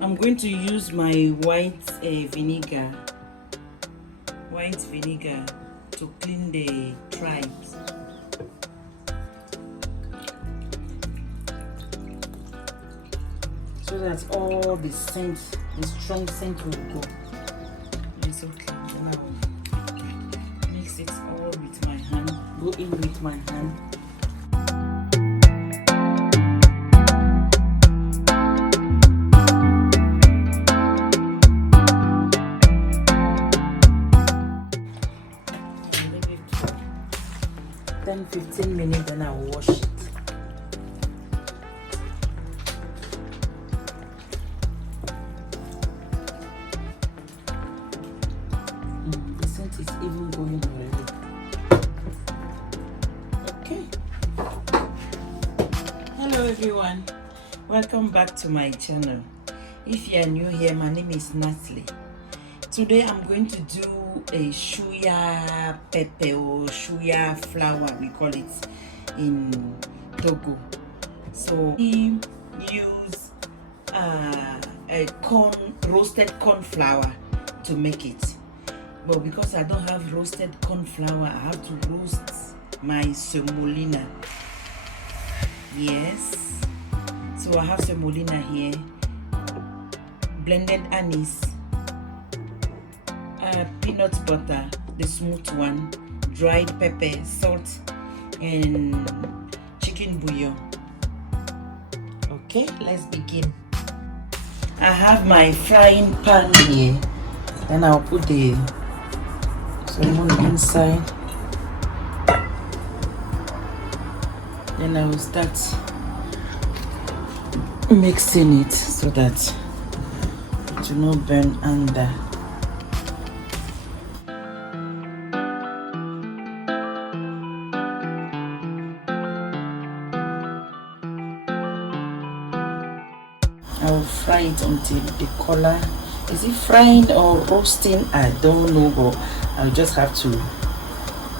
I'm going to use my white vinegar to clean the tribes. So that all the scent, the strong scent will go. It's okay. Then I will mix it all with my hand. Go in with my hand. Leave it for 10-15 minutes, then I will wash it. The scent is even going already. Okay. Hello everyone, welcome back to my channel. If you are new here, my name is Natalie. Today I'm going to do a shewya pepper or shewya flour, we call it in Togo. So we use a roasted corn flour to make it. But because I don't have roasted corn flour, I have to roast my semolina. Yes. So I have semolina here, blended anise, peanut butter, the smooth one, dried pepper, salt, and chicken bouillon. Okay, let's begin. I have my frying pan here. Then I'll put the semolina inside. Then I will start mixing it so that it will not burn under. I will fry it until the color, is it frying or roasting? I don't know, but I'll just have to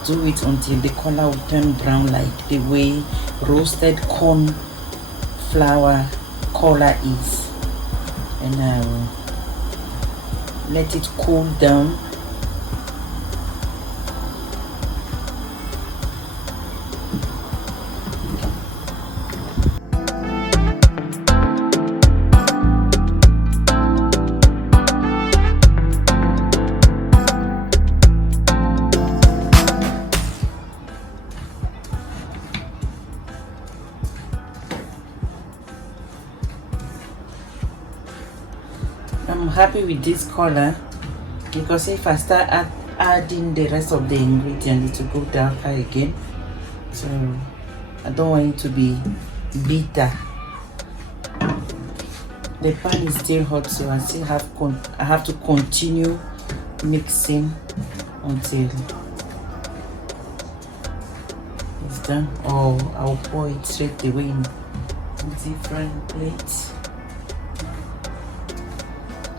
do it until the color will turn brown, like the way roasted corn flour color is. And I will let it cool down. I'm happy with this color because if I start adding the rest of the ingredients, it will go darker again. So I don't want it to be bitter. The pan is still hot, so I still have to continue mixing until it's done. Or I'll pour it straight away in different plates.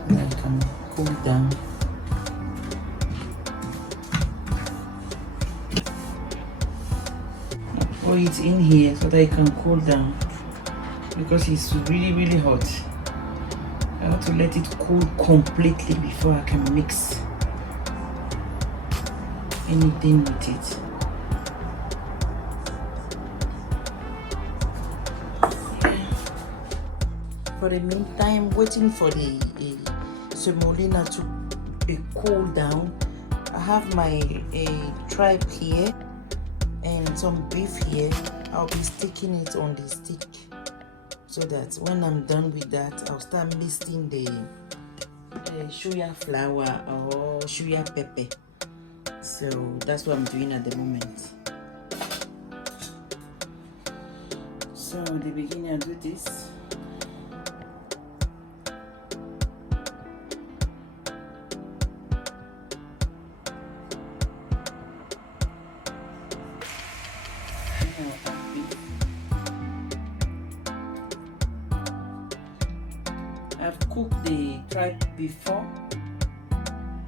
And I can cool down. Pour it in here so that it can cool down because it's really hot. I have to let it cool completely before I can mix anything with it. For the meantime, waiting for the semolina to cool down, I have my tripe here and some beef here. I'll be sticking it on the stick so that when I'm done with that, I'll start mixing the shewya flour or shewya pepper. So that's what I'm doing at the moment. So in the beginning, I'll do this. I've cooked the tripe before,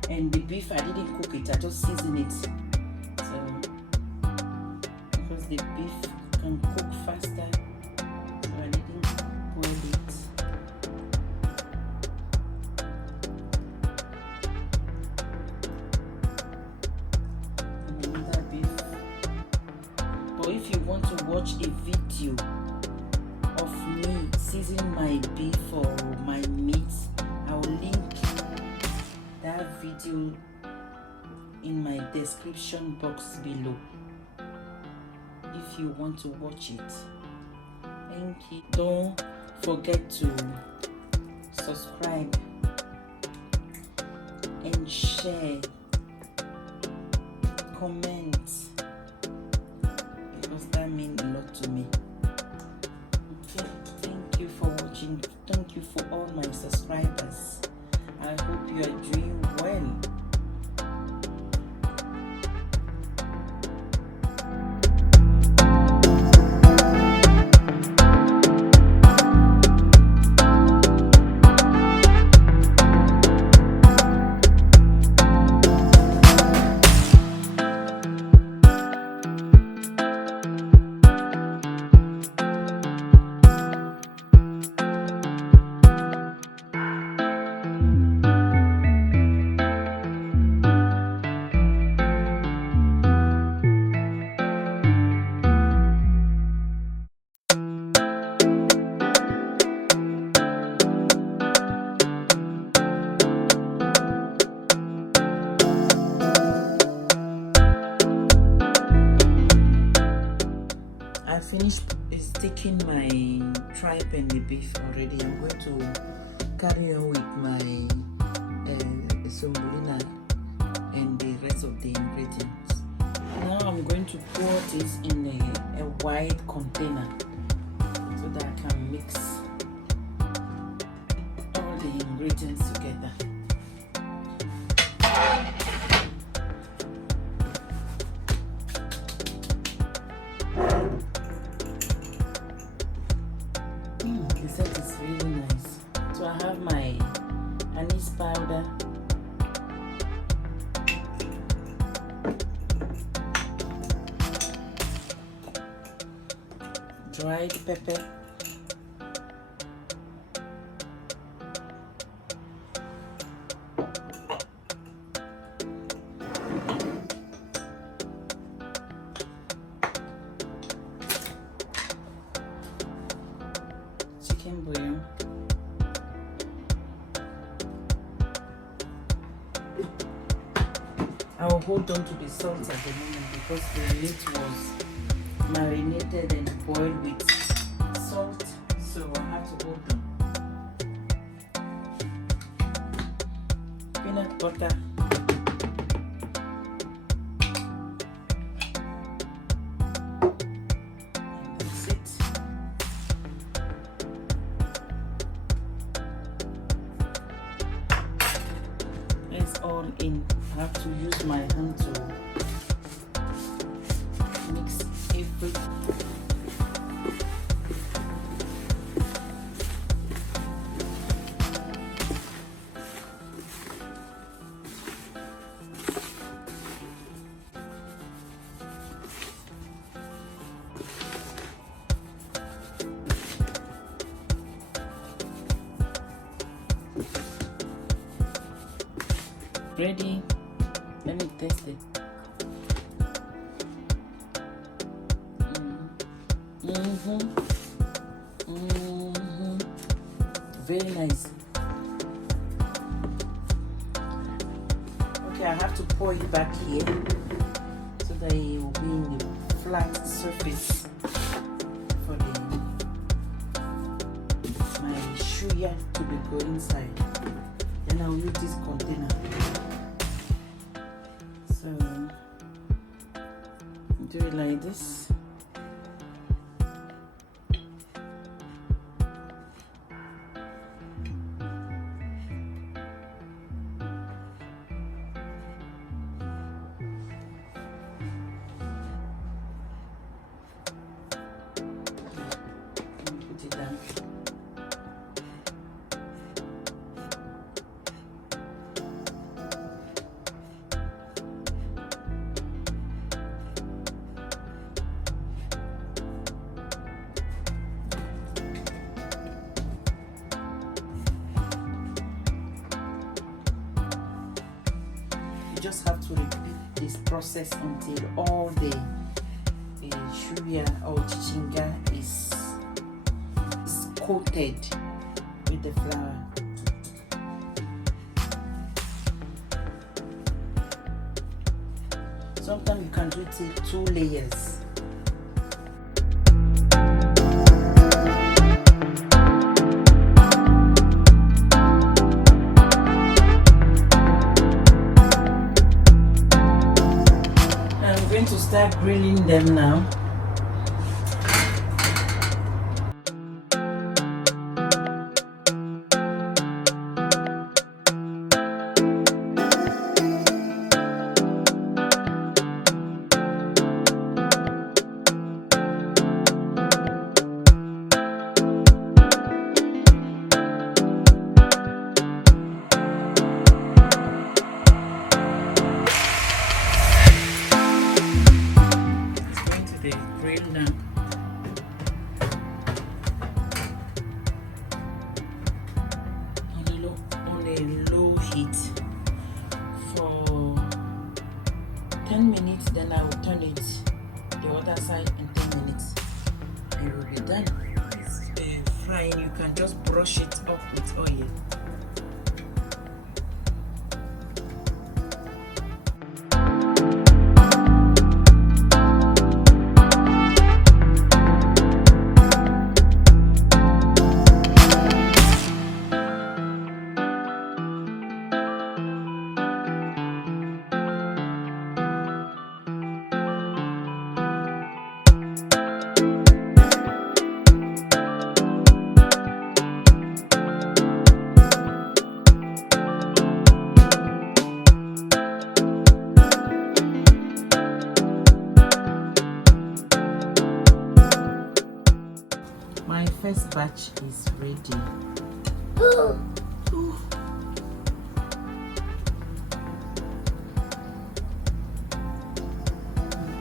and the beef I didn't cook it, I just seasoned it. So because the beef can cook faster, so I didn't boil it. my beef or my meat, I'll link that video in my description box below if you want to watch it. Thank you. Don't forget to subscribe and share, comment, because that means a lot to me. Okay, thank you for watching. Thank you for all my subscribers. I hope you are doing well. I finished sticking my tripe and the beef already. I'm going to carry on with my semolina and the rest of the ingredients. Now I'm going to pour this in a wide container so that I can mix all the ingredients together. The set is really nice. So I have my anise powder, dried pepper, chicken bullion, I will hold on to the salt at the moment because the meat was marinated and boiled with salt, so I have to hold on. Peanut butter, and that's it. It's all in. I have to use my hand to mix everything. Ready? Let me test it. Very nice. Okay, I have to pour it back here so that it will be in the flat surface for my shewya to be go inside. Then I'll use this container. So do it like this. Put it down. You just have to repeat this process until all the shewya or chichinga is coated with the flour. Sometimes you can do it in 2 layers. I'm going to start grilling them now. Grill now. On a low heat for 10 minutes, then I will turn it the other side in 10 minutes. It will be done. Frying, you can just brush it up with oil. My first batch is ready. Ooh.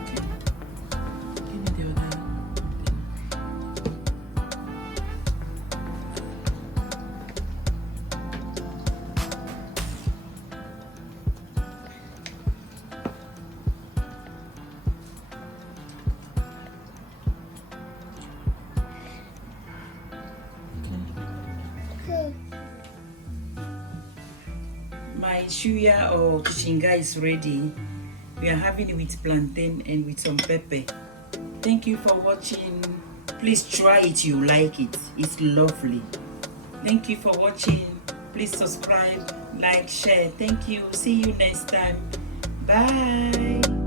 Okay. Give me the other. My shewya or kichinga is ready. We are having it with plantain and with some pepper. Thank you for watching. Please try it, you like it. It's lovely. Thank you for watching. Please subscribe, like, share. Thank you. See you next time. Bye.